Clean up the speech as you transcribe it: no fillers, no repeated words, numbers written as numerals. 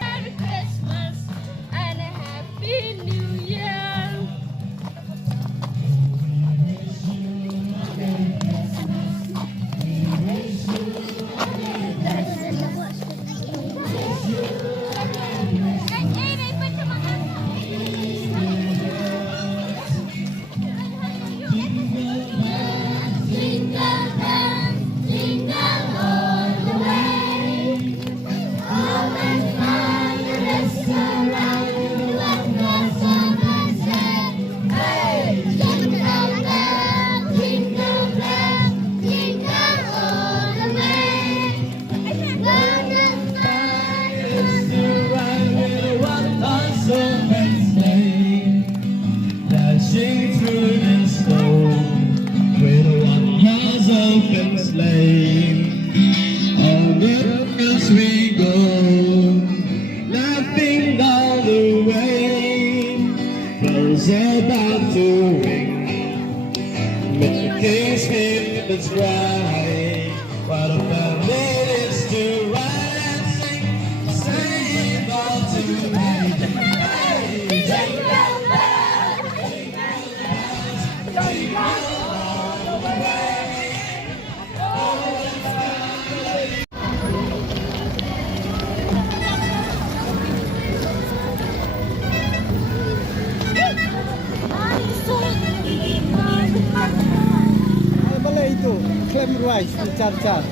Merry Christmas and a Happy New Year. Dashing through the snow with one horse open sleigh. Onward as we go, laughing all the way. Bells are about to ring, make the king's spirits bright. What a family it is to ride and sing, sing all tonight. Hey, jingle Boleh itu, clam rice dicar-car.